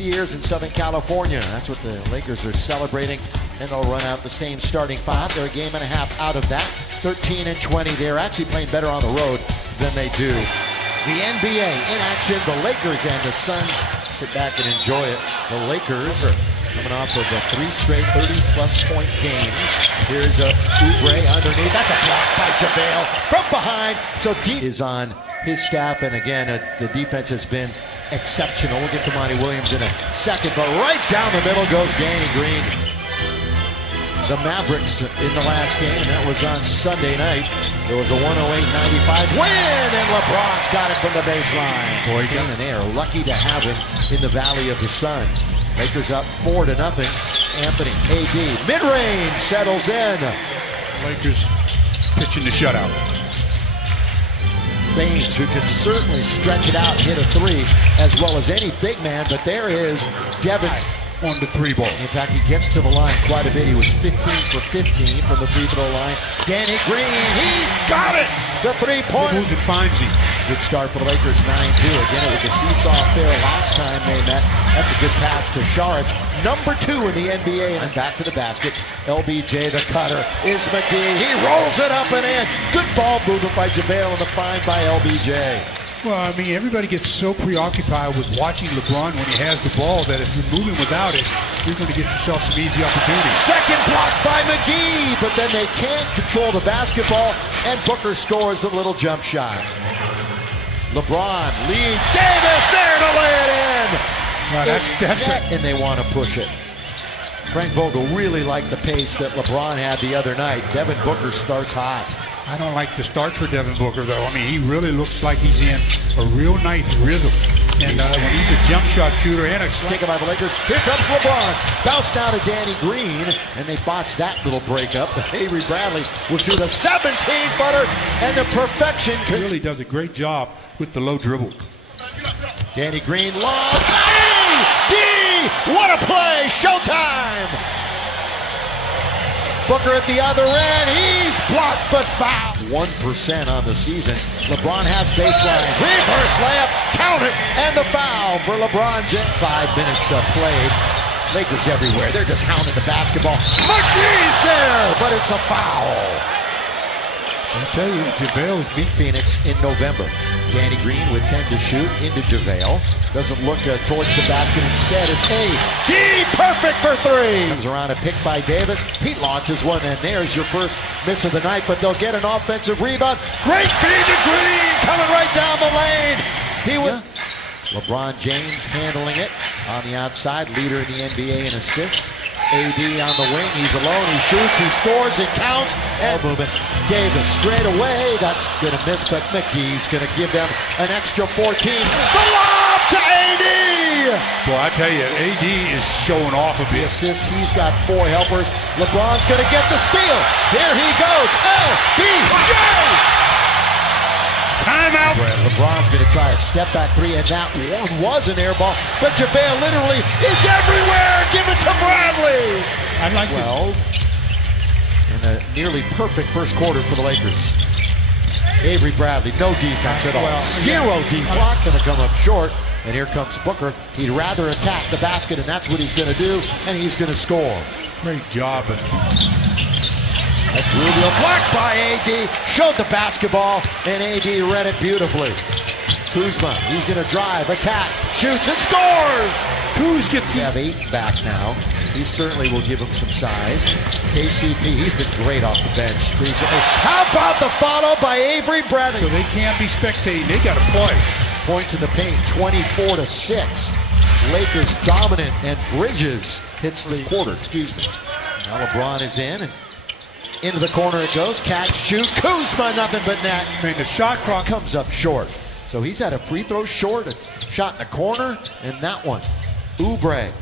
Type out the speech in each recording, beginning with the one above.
60 years in Southern California. That's what the Lakers are celebrating, and they'll run out the same starting five. They're a game and a half out of that. 13-20. They're actually playing better on the road than they do. The NBA in action. The Lakers and the Suns sit back and enjoy it. The Lakers are coming off of a 3 straight 30-plus point games. Here's a Oubre underneath. That's a block by JaVale from behind. So deep is on his staff, and again, the defense has been exceptional. We'll get to Monty Williams in a second, but right down the middle goes Danny Green. The Mavericks in the last game, that was on Sunday night. There was a 108-95 win, and LeBron's got it from the baseline. Boy, and they are lucky to have him in the Valley of the Sun. Lakers up 4-0. Anthony, AD, mid-range, settles in. Lakers pitching the shutout. Baines, who can certainly stretch it out, hit a three, as well as any big man, but there is Devin on the 3-ball. In fact, he gets to the line quite a bit. He was 15 for 15 from the free throw line. Danny Green, he's got it! The three-pointer. Moves and finds him. Good start for the Lakers, 9-2. Again, it was a seesaw affair last time they met. That's a good pass to Saric. Number 2 in the NBA. And back to the basket. LBJ, the cutter, is McGee. He rolls it up and in. Good ball movement by JaVale and the find by LBJ. Well, I mean, everybody gets so preoccupied with watching LeBron when he has the ball that if you're moving without it, you're going to get yourself some easy opportunities. Second block by McGee, but then they can't control the basketball, and Booker scores a little jump shot. LeBron leads Davis there to lay it in. Now And they want to push it. Frank Vogel really liked the pace that LeBron had the other night. Devin Booker starts hot. I don't like the start for Devin Booker, though. I mean, he really looks like he's in a real nice rhythm. And when he's a jump shot shooter and a taken by the Lakers. Here comes LeBron. Bounce now to Danny Green, and they botched that little breakup. Avery Bradley will shoot a 17-footer, and the perfection. He really does a great job with the low dribble. Danny Green, long. D! What a play! Showtime! Booker at the other end. He's blocked but fouled. 1% on the season. LeBron has baseline. Reverse layup. Count it. And the foul for LeBron James. 5 minutes played. Lakers everywhere. They're just hounding the basketball. McGee's there, but it's a foul. I tell you, JaVale beat Phoenix in November. Danny Green with 10 to shoot into JaVale. Doesn't look towards the basket. Instead, it's AD. Perfect for 3. Comes around a pick by Davis. He launches one, and there's your first miss of the night, but they'll get an offensive rebound. Great feed to Green, coming right down the lane. He was. LeBron James handling it on the outside. Leader in the NBA in assists. AD on the wing, he's alone, he shoots, he scores, it counts, and movement. Davis straight away, that's gonna miss, but McGee's gonna give them an extra 14. The lob to AD! Well, I tell you, AD is showing off a bit. Assist, he's got 4 helpers. LeBron's gonna get the steal. Here he goes, LBJ! Timeout. LeBron's going to try a step-back 3, and that one was an air ball. But JaVale literally is everywhere. Give it to Bradley. I like 12. And a nearly perfect first quarter for the Lakers. Avery Bradley, no defense at all. Zero D block, going to come up short. And here comes Booker. He'd rather attack the basket, and that's what he's going to do. And he's going to score. Great job. That's Rubio blocked by AD, showed the basketball, and AD read it beautifully. Kuzma, he's going to drive, attack, shoots, and scores! Kuz gets have 8 back now. He certainly will give him some size. KCP, he's been great off the bench recently. How about the follow by Avery Bradley? So they can't be spectating, they got to play. Points in the paint, 24-6. Lakers dominant, and Bridges hits the quarter, Now LeBron is in, and into the corner it goes. Catch, shoot. Kuzma, nothing but net. I mean, the shot clock comes up short. So he's had a free throw short, a shot in the corner, and that one. Oubre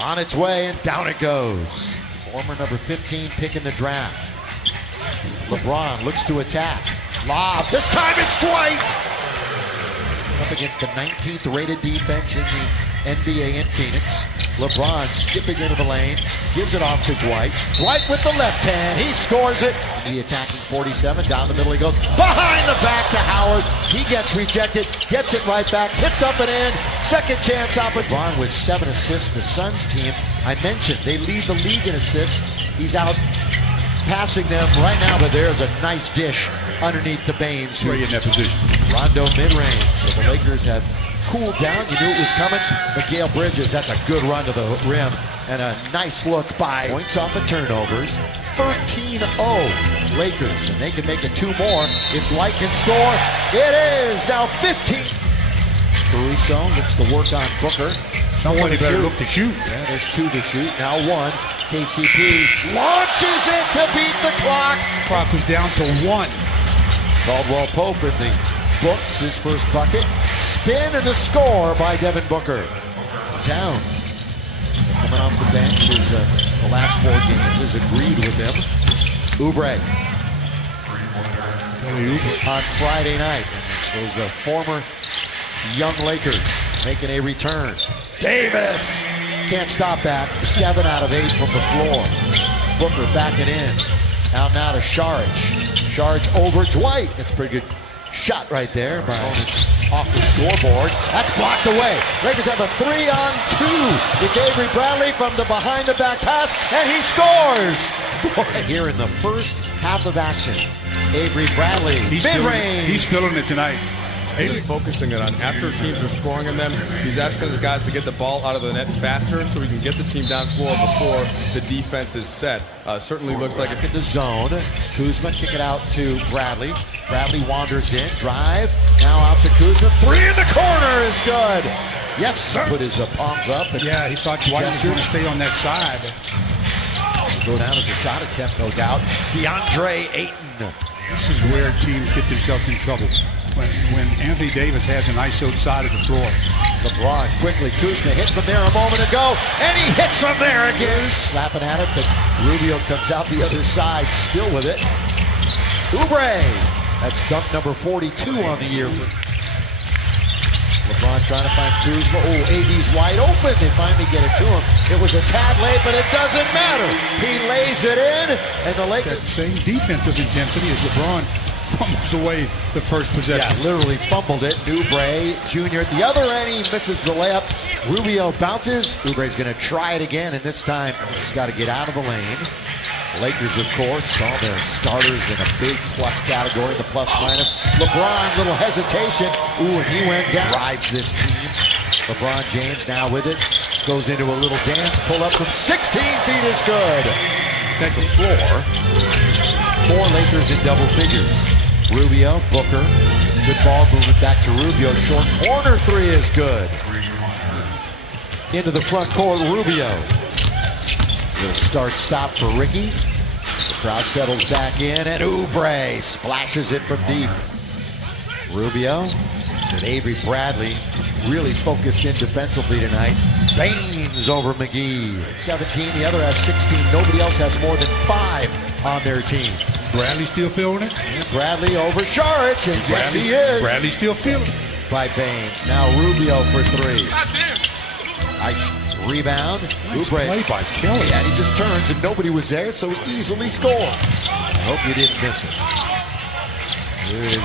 on its way, and down it goes. Former number 15 pick in the draft. LeBron looks to attack. Lob. This time it's Dwight. Up against the 19th rated defense in the NBA in Phoenix. LeBron skipping into the lane, gives it off to Dwight. Dwight with the left hand, he scores it. The attacking 47, down the middle he goes. Behind the back to Howard. He gets rejected, gets it right back, tipped up and in. Second chance opportunity. LeBron with 7 assists. The Suns team, I mentioned, they lead the league in assists. He's out passing them right now, but there's a nice dish underneath the Baines. Right in that position. Rondo mid-range. So the Lakers have cooled down. You knew it was coming. Miguel Bridges, that's a good run to the rim. And a nice look by points off the turnovers. 13-0 Lakers. And they can make it 2 more if Dwight can score. It is now 15. Caruso looks to work on Booker. Somebody better look to shoot. Yeah, there's 2 to shoot. Now 1. KCP launches it to beat the clock. Clock was down to 1. Caldwell Pope in the books, his first bucket. Spin and the score by Devin Booker. Down. Coming off the bench is the last 4 games has agreed with him. Oubre. On Friday night. Those former young Lakers making a return. Davis can't stop that. 7 out of 8 from the floor. Booker backing in. Out now to Saric. Saric over Dwight. That's a pretty good shot right there. It's off the scoreboard. That's blocked away. Lakers have a 3-on-2. It's Avery Bradley from the behind the back pass, and he scores. Boy, here in the first half of action, Avery Bradley, mid-range. He's feeling it tonight. He's focusing it on after teams are scoring on them. He's asking his guys to get the ball out of the net faster so he can get the team down floor before the defense is set. Certainly looks like in the zone. Kuzma kick it out to Bradley. Bradley wanders in, drive. Now out to Kuzma. 3 in the corner is good. Yes, sir. Put his palms up. And yeah, he thought Dwight was going to stay on that side. Go down as a shot attempt, no doubt. DeAndre Ayton. This is where teams get themselves in trouble. When Anthony Davis has an ISO side of the floor. LeBron quickly, Kuzma hit from there a moment ago, and he hits from there again. Slapping at it, but Rubio comes out the other side, still with it. Oubre, that's dunk number 42 on the year. LeBron trying to find Kuzma. Oh, AD's wide open. They finally get it to him. It was a tad late, but it doesn't matter. He lays it in, and the Lakers. That same defensive intensity as LeBron fumbles away the first possession. Yeah, literally fumbled it. Oubre Jr. at the other end, he misses the layup. Rubio bounces. Oubre's going to try it again, and this time he's got to get out of the lane. Lakers, of course, all their starters in a big plus category, the plus minus. LeBron, little hesitation. Ooh, and he went down. Drives this team. LeBron James now with it. Goes into a little dance. Pull up from 16 feet is good. At the floor. 4 Lakers in double figures. Rubio, Booker, good ball movement back to Rubio. Short corner 3 is good. Into the front court, Rubio. Little start-stop for Ricky. The crowd settles back in, and Oubre splashes it from deep. Rubio and Avery Bradley really focused in defensively tonight. Baines over McGee. 17, the other has 16. Nobody else has more than 5 on their team. Bradley still feeling it? Bradley over Saric, and yes he is. Bradley still feeling it. By Baines. Now Rubio for 3. Nice rebound. Oubre. Play by Kelly. Yeah, and he just turns and nobody was there, so he easily scored. I hope you didn't miss it. Here is,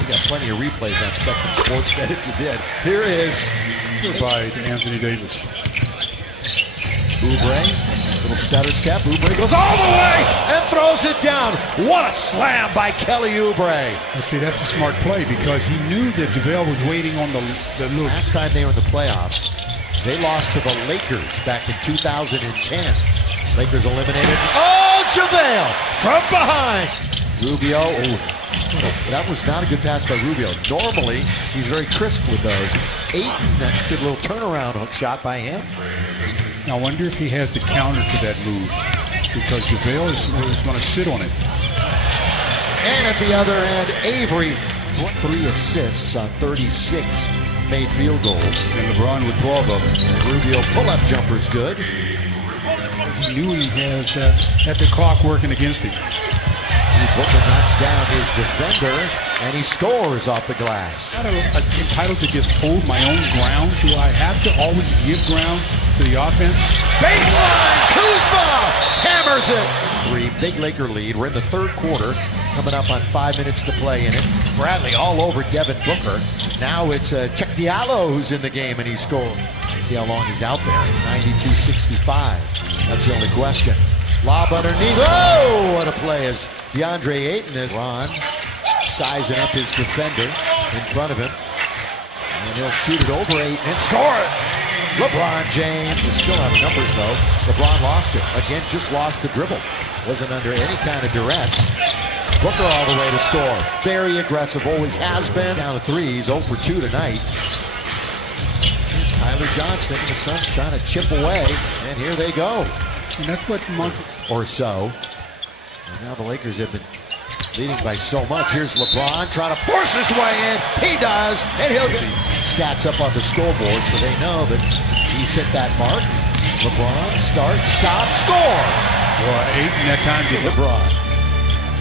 we got plenty of replays on Spectrum Sports Bet if you did. Here is by Anthony Davis. Oubre, little stutter step. Oubre goes all the way and throws it down. What a slam by Kelly Oubre. See, that's a smart play because he knew that JaVale was waiting on the look. Last time they were in the playoffs, they lost to the Lakers back in 2010. Lakers eliminated. Oh, JaVale from behind. Rubio. Oh, that was not a good pass by Rubio. Normally, he's very crisp with those. Ayton, that's a good little turnaround hook shot by him. I wonder if he has the counter to that move because JaVale is going to sit on it. And at the other end, Avery, 3 assists on 36 made field goals. And LeBron with 12 of them. And Rubio pull-up jumper's good. He knew he had the clock working against him. Booker knocks down his defender. And he scores off the glass. I'm not entitled to just hold my own ground. Do I have to always give ground to the offense? Baseline, Kuzma hammers it. 3, big Laker lead. We're in the third quarter, coming up on 5 minutes to play in it. Bradley all over Devin Booker. Now it's Check Diallo who's in the game, and he scored. See how long he's out there. 92-65. That's the only question. Lob underneath. Oh, what a play as DeAndre Ayton is Ron sizing up his defender in front of him. And he'll shoot it over Ayton and score it. LeBron James will still have numbers though. LeBron lost it. Again, just lost the dribble. Wasn't under any kind of duress. Booker all the way to score. Very aggressive, always has been. Down to 3, he's 0 for 2 tonight. Tyler Johnson, the Suns trying to chip away, and here they go. And that's what month or so. And now the Lakers have been leading by so much. Here's LeBron trying to force his way in. He does, and he'll get stats up on the scoreboard so they know that he's hit that mark. LeBron, start, stop, score. Well, Ayton that time did LeBron.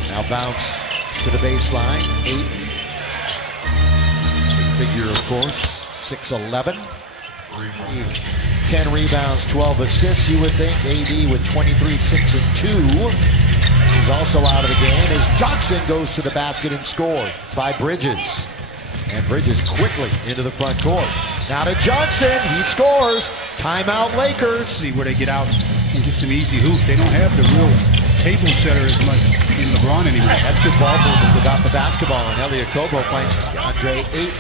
Now bounce to the baseline. Ayton. Big figure, of course. 6'11". 10 rebounds, 12 assists, you would think. AD with 23, 6, and 2. He's also out of the game as Johnson goes to the basket and scored by Bridges. And Bridges quickly into the front court. Now to Johnson. He scores. Timeout Lakers. See where they get out and get some easy hoops. They don't have the real table setter as much in LeBron anymore. That's good ball movement without the basketball. And Elliot Kobo finds DeAndre Ayton.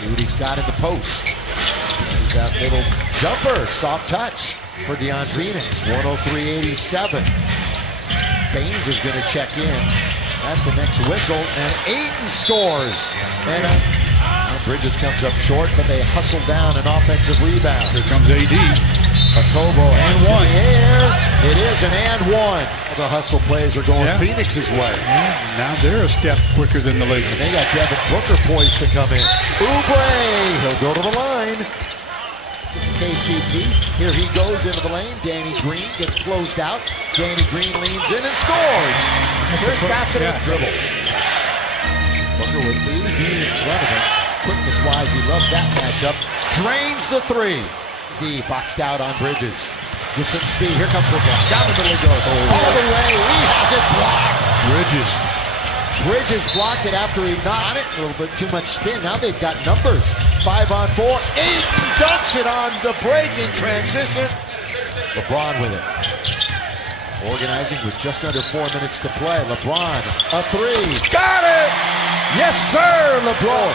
See what he's got in the post. There's that little jumper. Soft touch for DeAndre Phoenix. 103-87. Baines is going to check in. That's the next whistle, and Ayton scores. And Bridges comes up short, but they hustle down an offensive rebound. Here comes AD. Akobo and one. It is an and one. The hustle plays are going Phoenix's way. Yeah, now they're a step quicker than the Lakers. And they got Devin Booker poised to come in. Oubre, he'll go to the line. KCP, here he goes into the lane. Danny Green gets closed out. Danny Green leans in and scores. First basket of the dribble. Booker with AD in front of him. Quickness-wise, he loves that matchup. Drains the 3. D boxed out on Bridges. With some speed, here comes LeBron. Down the middle he goes. All the way, he has it blocked. Bridges blocked it after he knocked it. A little bit too much spin. Now they've got numbers. 5-on-4. Ayton dunks it on the break in transition. LeBron with it. Organizing with just under 4 minutes to play. LeBron, a 3. Got it! Yes, sir, LeBron.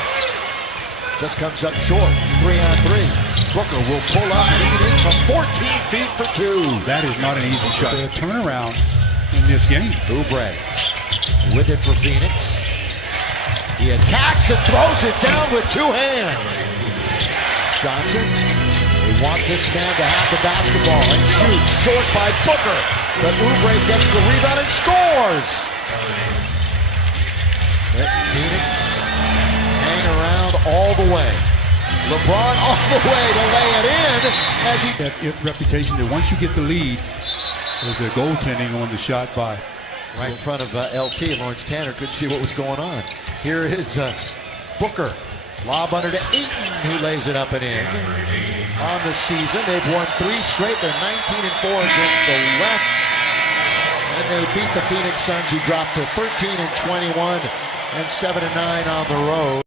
Just comes up short. 3-on-3. Booker will pull up and lead in from 14 feet for 2. That is not an easy shot. A turnaround in this game. Oubre with it for Phoenix. He attacks and throws it down with 2 hands. Johnson, they want this man to have the basketball and shoot. Short by Booker. But Oubre gets the rebound and scores. Let Phoenix hang around all the way. LeBron all the way to lay it in as he... That reputation that once you get the lead, there's the goaltending on the shot by... Right in front of LT. Lawrence Tanner couldn't see what was going on. Here is Booker. Lob under to Ayton, who lays it up and in. On the season, they've won 3 straight. They're 19-4 against the West. And they beat the Phoenix Suns, who dropped to 13-21 and 7-9 on the road.